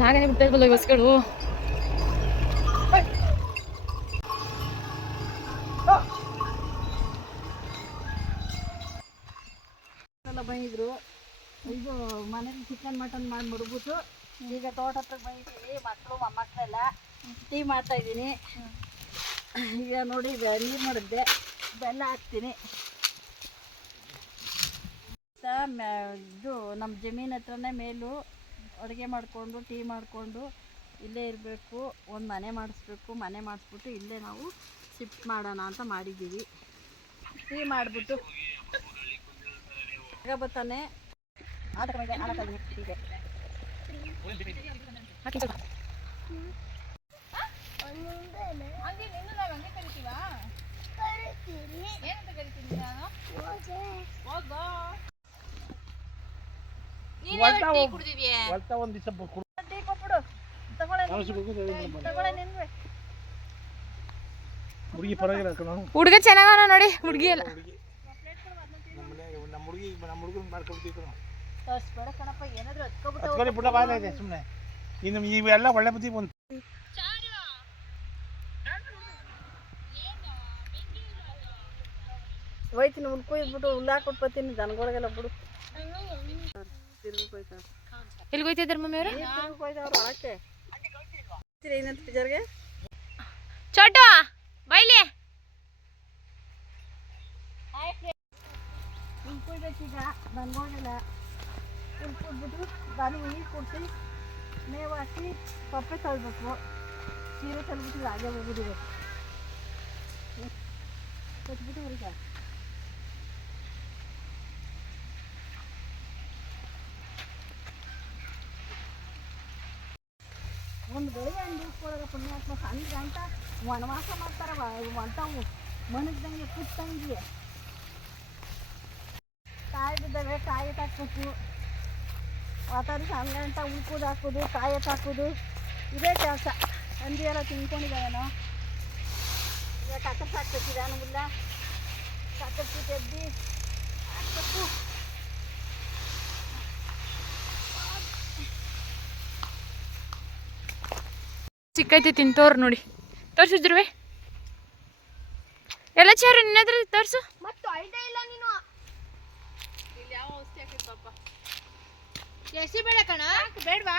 ಜಾಗನೇ ಬಿಡ್ತಾ ಇಲ್ವಲ್ಲ ಬಸ್ಗಳು. ಬಂದಿದ್ರು ಇದು ಮನೇಲಿ ಚಿಕನ್ ಮಟನ್ ಮಾಡಿ ಮುಡ್ಬಿಟ್ಟು ಈಗ ತೋಟ ಹತ್ರ ಬಂದಿದ್ದೀವಿ. ಮಕ್ಕಳು ಮೊಮ್ಮಕ್ಕಳೆಲ್ಲ ಟೀ ಮಾಡ್ತಾ ಇದ್ದೀನಿ. ಈಗ ನೋಡಿ ನೀರು ಮಾಡಿದ್ದೆ, ಬೆಲ್ಲ ಹಾಕ್ತೀನಿ. ಇದು ನಮ್ಮ ಜಮೀನು ಹತ್ರನೇ ಮೇಲೂ ಅಡುಗೆ ಮಾಡಿಕೊಂಡು ಟೀ ಮಾಡಿಕೊಂಡು ಇಲ್ಲೇ ಇರಬೇಕು. ಒಂದು ಮನೆ ಮಾಡಿಸ್ಬೇಕು. ಮನೆ ಮಾಡಿಸ್ಬಿಟ್ಟು ಇಲ್ಲೇ ನಾವು ಶಿಫ್ಟ್ ಮಾಡೋಣ ಅಂತ ಮಾಡಿದ್ದೀವಿ. ಟೀ ಮಾಡಿಬಿಟ್ಟು ಆಗ ಬರ್ತಾನೆ ಹೀಗೆ ಹುಡುಗ ಚೆನ್ನಾಗವ ನೋಡಿ. ಹುಡುಗಿ ಎಲ್ಲ ಇವೆಲ್ಲ ಒಳ್ಳೆ ಬುದ್ಧಿ ಬಂತು. ಹೋಯ್ತೀನಿ ಉಳ್ಕೊಯ್ದ್ಬಿಟ್ಟು ಹುಲ್ಲಾಕೊಟ್ಟು ಬರ್ತೀನಿ ದನಗಳಿಗೆಲ್ಲ ಬಿಡು. ಎಲ್ಲಿಗೆ ಹೋಯ್ತಿದ್ದಾರೆ ಮಮ್ಮಿ ಅವರು? ಒಳಕ್ಕೆ ಏನಂತ ಪಿಜರ್ಗೆ ಚೋಟು ಬೈಲಿ ಉಳ್ಕೊಯ್ಬೇಕೀಗ ದನಗಳಿಗೆಲ್ಲ. ಉಳ್ಕೊಟ್ಬಿಟ್ಟು ದನ ನೀರು ಕೊಟ್ಟು ಮೇವು ಹಾಕಿ ಸೊಪ್ಪೆ ತಳ್ಬೇಕು. ಸೀರೆ ತಳ್ಬಿಟ್ಟು ಹಾಗೆ ಹೋಗೋದಿದೆ ಕೊಟ್ಬಿಟ್ಟು ಅವ್ರಿಗೆ ಒಂದು ಬೆಳೆ ಹಣ್ಣು ಕೊಡೋದು ಪುಣ್ಯಾತ್ಮ. ಸಣ್ಣ ಗಂಟ ವನವಾಸ ಮಾಡ್ತಾರವ ಅಂಥವು ಮಣಗ್ದಂಗೆ ಕುಟ್ಟಂಗೆ ಕಾಯಿ ಬಿದ್ದಾವೆ. ಕಾಯಿ ಹಾಕ್ಬೇಕು. ವಾತಾವರಣ ಸಣ್ಣ ಗಂಟ ಉಳ್ಕೋದು ಹಾಕೋದು, ಕಾಯಿ ಹಾಕೋದು ಇದೇ ಕೆಲಸ. ಹಂದಿ ಎಲ್ಲ ತಿನ್ಕೊಂಡಿದ್ದಾವೇನೋ. ಈಗ ಕಕ್ಕರ್ಸ್ ಹಾಕ್ಬೇಕಿದೆ ಅನ್ನೋದಿಲ್ಲ. ಕಕ್ಕರ್ಸಿ ತೆಗ್ದು ಹಾಕ್ಬೇಕು. ಸಿಕ್ಕೈತಿ ತಿಂತವ್ರು ನೋಡಿ. ತೋರಿಸಿದ್ರುವೆ ಎಲ್ಲ ಚೇರು ನಿನ್ನದ್ರ ತೋರಿಸು. ಮತ್ತು ಐಡಿಯಾ ಇಲ್ಲ ನೀನು. ಇಲ್ಲಿ ಯಾವ ಔಷಧಿ ಹಾಕಿದ್ ಪಾಪ. ಎಸಿ ಬೇಡ ಕಣ. ಬೇಡವಾ?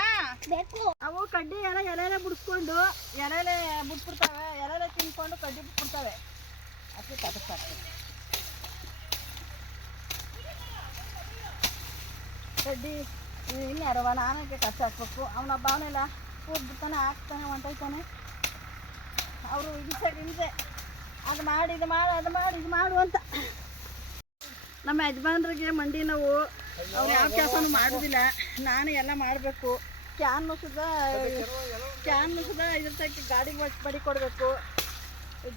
ಬೇಕು. ಅವು ಕಡ್ಡಿ ಎಲ್ಲ ಎಲೆಲೆ ಬಿಡಿಸ್ಕೊಂಡು ಎಲೆಲೆ ಬಿಟ್ಬಿಡ್ತಾವೆ. ಎಲೆಲೆ ತಿನ್ಕೊಂಡು ಕಡ್ಡಿ ಬಿಟ್ಬಿಡ್ತಾವೆ. ಅದಕ್ಕೆ ಕಕ್ಕರ್ಸಾಕ್ತವೆ. ಕಡ್ಡಿ ಇನ್ಯಾರವ ನಾನಕ್ಕೆ ಕಚ್ಚ ಹಾಕ್ಬೇಕು. ಅವನೊಬ್ಬ ಅವನೆಲ್ಲ ಕೂದ್ಬಿಡ್ತಾನೆ, ಹಾಕ್ತಾನೆ, ಹೊಂಟೋಯ್ತಾನೆ. ಅವರು ಹಿಂಸೆ ಅದು ಮಾಡಿ ಇದು ಮಾಡು, ಅದು ಮಾಡಿ ಇದು ಮಾಡು ಅಂತ. ನಮ್ಮ ಯಜಮಾನ್ರಿಗೆ ಮಂಡಿ ನೋವು. ಅವ್ರು ಯಾವ ಕೆಲಸನೂ ಮಾಡೋದಿಲ್ಲ. ನಾನು ಎಲ್ಲ ಮಾಡಬೇಕು. ಕ್ಯಾನ್ನು ಸುದ ಇದ್ರ ತಕ್ಕ ಗಾಡಿಗೆ ಬಡಿ ಕೊಡಬೇಕು.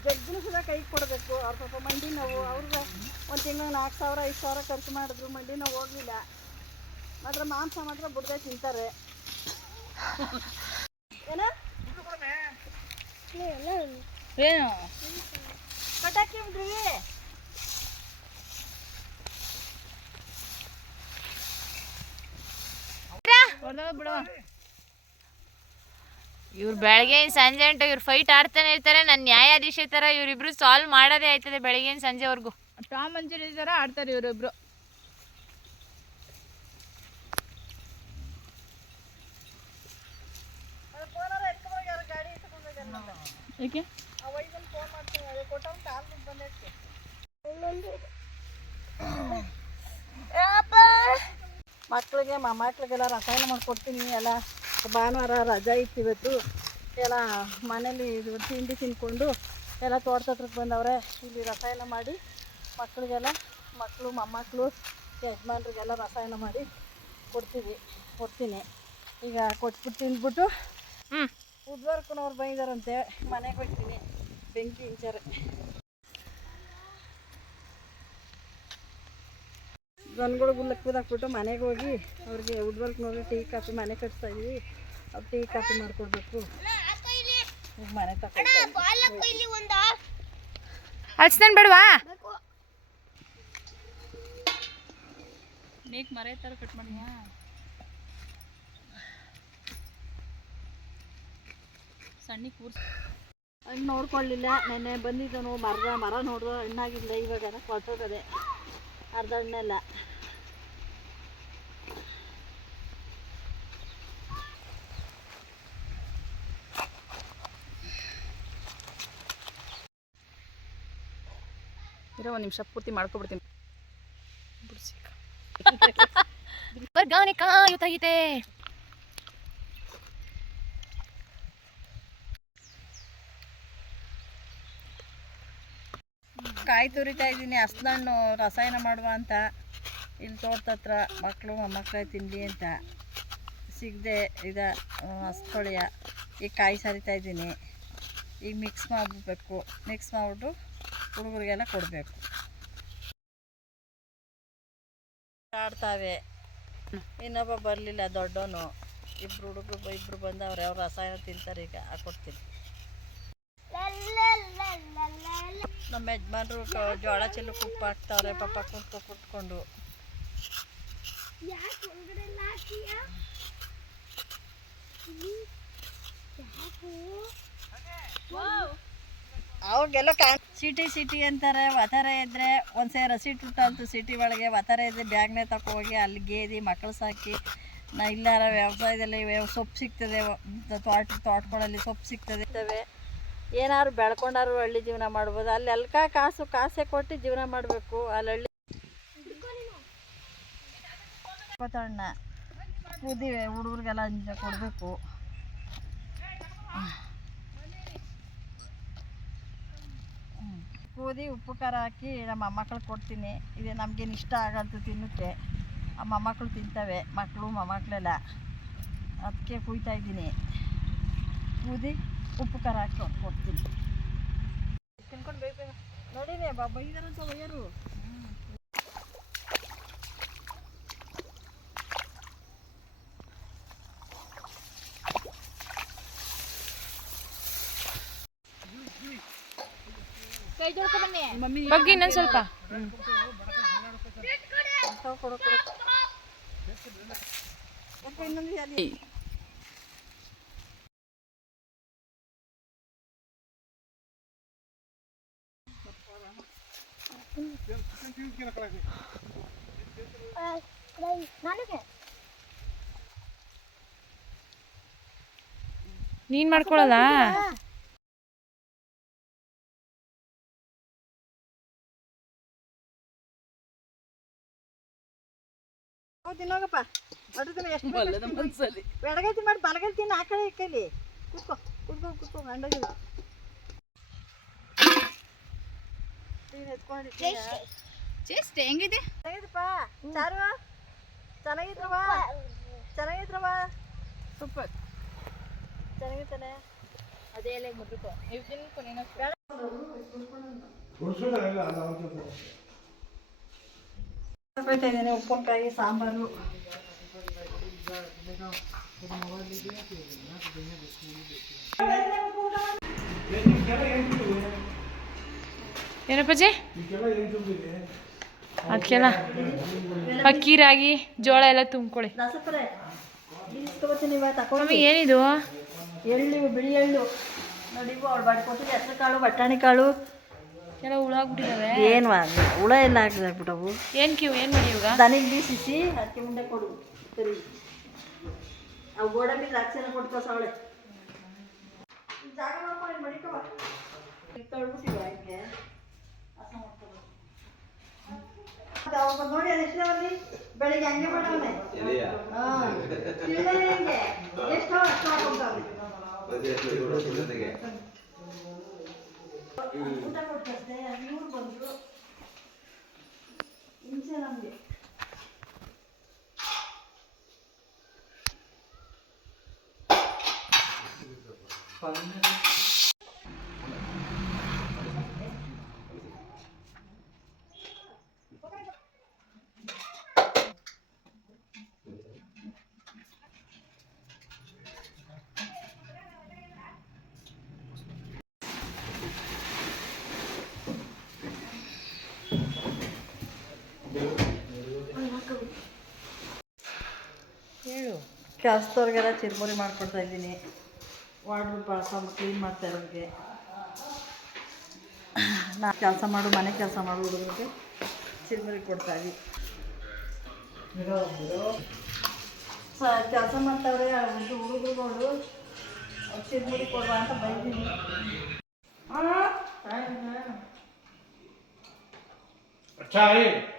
ಜಗ್ಗು ಸುದ ಕೈಗೆ ಕೊಡಬೇಕು. ಅವ್ರ ಸ್ವಲ್ಪ ಮಂಡಿ ನೋವು. ಅವ್ರಿಗೆ ಒಂದು ತಿಂಗಳು 4,000 5,000 ಖರ್ಚು ಮಾಡಿದ್ರು ಮಂಡಿ ನೋವು ಹೋಗಲಿಲ್ಲ. ಮಾತ್ರ ಮಾಂಸ ಮಾತ್ರ ಬುಡ್ದೆ ತಿಂತಾರೆ. ಏನು ಪಟಾಕಿ ಬಿಡ್ರಿ. ಇವ್ರು ಬೆಳಗ್ಗೆ ಸಂಜೆ ಉಂಟು ಇವ್ರು ಫೈಟ್ ಆಡ್ತಾನೆ ಇರ್ತಾರೆ. ನನ್ನ ನ್ಯಾಯಾಧೀಶ ತರ ಇವರಿಬ್ರು ಸಾಲ್ವ್ ಮಾಡೋದೇ ಆಯ್ತದೆ ಬೆಳಗ್ಗೆ ಸಂಜೆವರೆಗೂ. ಟಾಮ್ ಅಂಡ್ ಜೆರಿ ತರ ಆಡ್ತಾರೆ ಇವರಿಬ್ರು. ಏಕೆ ಮಕ್ಕಳಿಗೆ ಮೊಮ್ಮಕ್ಕಳಿಗೆಲ್ಲ ರಸಾಯನ ಮಾಡಿಕೊಡ್ತೀನಿ. ಎಲ್ಲ ಭಾನುವಾರ ರಜಾ ಇತ್ತು ಇವತ್ತು. ಎಲ್ಲ ಮನೇಲಿ ತಿಂಡಿ ತಿನ್ಕೊಂಡು ಎಲ್ಲ ತೋಟದ ಹತ್ರಕ್ಕೆ ಬಂದವ್ರೆ. ಇಲ್ಲಿ ರಸಾಯನ ಮಾಡಿ ಮಕ್ಕಳಿಗೆಲ್ಲ ಮಕ್ಕಳು ಮೊಮ್ಮಕ್ಕಳು ಯಜಮಾನ್ರಿಗೆಲ್ಲ ರಸಾಯನ ಮಾಡಿ ಕೊಡ್ತೀನಿ. ಈಗ ಕೊಟ್ಬಿಟ್ಟು ತಿಂದ್ಬಿಟ್ಟು ಉದ್ವರ್ಕನವ್ರು ಬಂದಿದ್ದಾರಂತೆ. ಮನೆಗೆ ಹೋಗ್ತೀನಿ. ಬೆಂಕಿ ಇಂಚಾರೆ ದನಗಳು ಗುಲ್ಲಕ್ಕೆ ಕೂದಾಕ್ಬಿಟ್ಟು ಮನೆಗೆ ಹೋಗಿ ಅವ್ರಿಗೆ ಉದ್ವರ್ಕನವ್ರಿಗೆ ಟೀ ಕಾಫಿ ಮನೆ ಕಟ್ಸ್ತಾ ಇದೀವಿ. ಅವ್ರು ಟೀ ಕಾಫಿ ಮಾಡಿಕೊಡ್ಬೇಕು. ಈಗ ಮನೆ ತಗೊಂಡು ಹಚ್ತಾನೆ ಬೇಡವಾ? ನೀಕ್ ಮರ ಥರ ಕಟ್ ಮಾಡಿ ಸಣ್ಣ ಕೂರ್ಸ್ ಹಣ್ಣು ನೋಡ್ಕೊಳ್ಳಿಲ್ಲ. ನೆನ್ನೆ ಬಂದಿದ್ದನು ಮರ ನೋಡಿದ್ರು ಹಣ್ಣಾಗಿಲ್ಲ. ಇವಾಗ ಕೊಟ್ಟೋಗದೆ ಅರ್ಧ ಹಣ್ಣೆಲ್ಲ. ಇರೋ ಒಂದು ನಿಮಿಷ ಪೂರ್ತಿ ಮಾಡ್ಕೊಬಿಡ್ತೀನಿ. ವರ್ಗಾವಣೆ ಕಾಯುತ್ತೈತೆ. ಕಾಯಿ ತುರಿತಾ ಇದ್ದೀನಿ ಹಣ್ಣು ರಸಾಯನ ಮಾಡುವ ಅಂತ. ಇಲ್ಲಿ ತೋಟದ ಹತ್ರ ಮಕ್ಕಳು ಮೊಮ್ಮಕ್ಕಳು ತಿನ್ನಲಿ ಅಂತ ಸಿಗದೆ ಹಸ್ಕೊಳಿಯ ಈಗ ಕಾಯಿ ಸರಿತಾ ಇದ್ದೀನಿ. ಈಗ ಮಿಕ್ಸ್ ಮಾಡಿಬಿಟ್ಟು ಹುಡುಗರಿಗೆಲ್ಲ ಕೊಡಬೇಕು. ಆಡ್ತಾವೆ. ಇನ್ನೊಬ್ಬ ಬರಲಿಲ್ಲ ದೊಡ್ಡವನು. ಇಬ್ಬರು ಬಂದವ್ರೆ. ಅವ್ರು ರಸಾಯನ ತಿಂತಾರೆ. ಈಗ ಹಾಕ್ಕೊಡ್ತೀನಿ. ನಮ್ಮ ಯಜಮಾನ್ರು ಜೋಳ ಚೆಲ್ಲಕ್ಕೆ ಉಪ್ಪು ಹಾಕ್ತಾವ್ರೆ ಪಾಪ ಕುಟ್ಕೊಂಡು. ಅವ್ರಿಗೆಲ್ಲ ಸಿಟಿ ಅಂತಾರೆ. ವತಾರೆ ಇದ್ದರೆ ಒಂದ್ಸರಿ ರಸೀಟ್ ಉಂಟಂತು ಸಿಟಿ ಒಳಗೆ. ವತಾರೆ ಇದ್ದರೆ ಬ್ಯಾಗ್ನೇ ತಗೋಗಿ ಅಲ್ಲಿ ಗೇದಿ ಮಕ್ಕಳು ಸಾಕಿ ಇಲ್ಲಾರ ವ್ಯವಸಾಯದಲ್ಲಿ ಸೊಪ್ಪು ಸಿಗ್ತದೆ. ತೋಟಗಳಲ್ಲಿ ಸೊಪ್ಪು ಸಿಗ್ತದೆ. ಏನಾದ್ರು ಬೆಳ್ಕೊಂಡಾರು ಹಳ್ಳಿ ಜೀವನ ಮಾಡ್ಬೋದು. ಅಲ್ಲಿ ಕಾಸೆ ಕೊಟ್ಟು ಜೀವನ ಮಾಡಬೇಕು. ಅಲ್ಲಿ ಹಳ್ಳಿ ಕೊತ್ತಣ್ಣ ಕುದಿವೆ ಹುಡುಗರಿಗೆಲ್ಲ ಕೊಡಬೇಕು. ಕೂದಿ ಉಪ್ಪು ಖಾರ ಹಾಕಿ ನಮ್ಮ ಮೊಮ್ಮಕ್ಕಳು ಕೊಡ್ತೀನಿ. ಇದು ನಮಗೇನು ಇಷ್ಟ ಆಗಲ್ತು ತಿನ್ನೋಕ್ಕೆ. ಆ ಮೊಮ್ಮಕ್ಕಳು ತಿಂತವೆ, ಮಕ್ಕಳು ಮೊಮ್ಮಕ್ಕಳೆಲ್ಲ. ಅದಕ್ಕೆ ಕುಯ್ತಾಯಿದ್ದೀನಿ. ಕೂದಿ ಉಪ್ಪು ಖಾರ ಹಾಕಿ ಕೊಡ್ತೀನಿ. ತಿನ್ಕೊಂಡು ಬೇಗ ನೋಡಿನೇ ಬೈದಾರಂತ ಒಯ್ಯರು. ಕೈ ತೊಳ್ಕೊ ಬನ್ನಿ ಮಮ್ಮಿ. ಬಗ್ಗೆ ಇನ್ನೊಂದು ಸ್ವಲ್ಪ ಇನ್ನೊಂದು ನೀನ್ ಮಾಡ್ಕೊಳಲ್ಲ. ತಿನ್ನೋಗಪ್ಪ ಎಷ್ಟು ಎಡಗೈತಿ ಮಾಡಿ ಬಲಗೈ ತಿನ್ನು. ಆ ಕಡೆ ಈ ಕೈಲಿ ಕುತ್ಕೋ ಗಂಡಗಿ ಚೇಷ್ಟೆ ಹೆಂಗಿದೆ? ಚೆನ್ನಾಗಿದಪ್ಪ ಚಾರು. ಚೆನ್ನಾಗಿದ್ರವ ಸೂಪರ್ ಚೆನ್ನಾಗಿದ್ದಾನೆ. ಅದೇ ಎಲ್ಲ ಮುದ್ರಕೋ ನೀವು ತಿನ್ಕೊ. ನೀನು ಇದ್ದೀನಿ ಉಪ್ಪಿನಕಾಯಿ ಸಾಂಬಾರು. ಏನಪ್ಪಜ್ಜಿ? ಅದಕ್ಕೆಲ್ಲ ಅಕ್ಕಿ ರಾಗಿ ಜೋಳ ಎಲ್ಲ ತುಂಬ್ಕೊಳ್ಳಿ. ದಾಸಪ್ಪರೇ ಇಸ್ಕೊಬತ್ತೀನಿ. ಇವಾಗ ತಗೊಂಡು ಮಮ್ಮಿ ಏನಿದು? ಎಳ್ಳು ಬಿಳಿ ಎಳ್ಳು ನೋಡಿ. ಅವ್ಳು ಕೊಟ್ಟಿದ್ದು ಹೆಸರು ಕಾಳು ಬಟಾಣಿ ಕಾಳು ಎಲ್ಲ ಹುಳಾಗ್ಬಿಟ್ಟಿದ್ದಾವೆ. ಏನು ಹುಳ ಎಲ್ಲ ಹಾಕಿದಾಕ್ಬಿಟ್ಟವು. ಏನು ಮಾಡಿ ಇವಾಗ? ದನಿಗೆ ಬೀಸಿಸಿ ಅದಕ್ಕೆ ಉಂಡೆ ಕೊಡು. ಸರಿ ಅವು ಗೋಡಂಬಿ ದ್ರಾಕ್ಷಿನ ಕೊಡ್ತಾವ ಸವಳೆ. ಜಾಗ ಮಾಡ್ಕೊಂಡು ಮಡಿಕವ ತೊಳ್ಬಿಟ್ಟಿವ ಹಿಂಗೆ ಹಸ ಮಾಡ್ಕೊಂಡು. ಅವಾಗ ನೋಡಿ ಅದು ಎಷ್ಟವಲ್ಲಿ ಬೆಳಿಗ್ಗೆ ಹಂಗೆ ಮಾಡವನೆ. ಹಾಂ ಹಿಂಗೆ ಎಷ್ಟು ಅಷ್ಟು ಹಾಕೊಂತಾವೆ. ಊಟ ಕೊಡ್ತಷ್ಟೇ. ಇವ್ರು ಬಂದರು ಹಿಂಸೆ ನಮಗೆ. ಹೇಳು. ಕೆಲಸದವ್ರಿಗೆಲ್ಲ ಚಿರ್ಮುರಿ ಮಾಡಿಕೊಡ್ತಾ ಇದ್ದೀನಿ. ವಾರ್ಡ್ರೋಬ್ ಬಾತ್ರೂಮ್ ಕ್ಲೀನ್ ಮಾಡ್ತಾ ಇರೋರಿಗೆ, ನಾ ಕೆಲಸ ಮಾಡು ಮನೆ ಕೆಲಸ ಮಾಡು ಹುಡುಗರಿಗೆ ಚಿಲ್ಮರಿ ಕೊಡ್ತಾಯಿದ್ವಿ. ಕೆಲಸ ಮಾಡ್ತಾವ್ರೆ ಹುಡುಗರುಗಳು ಚಿಲ್ಮರಿ ಕೊಡುವ ಅಂತ ಬೈದೀನಿ. अच्छा है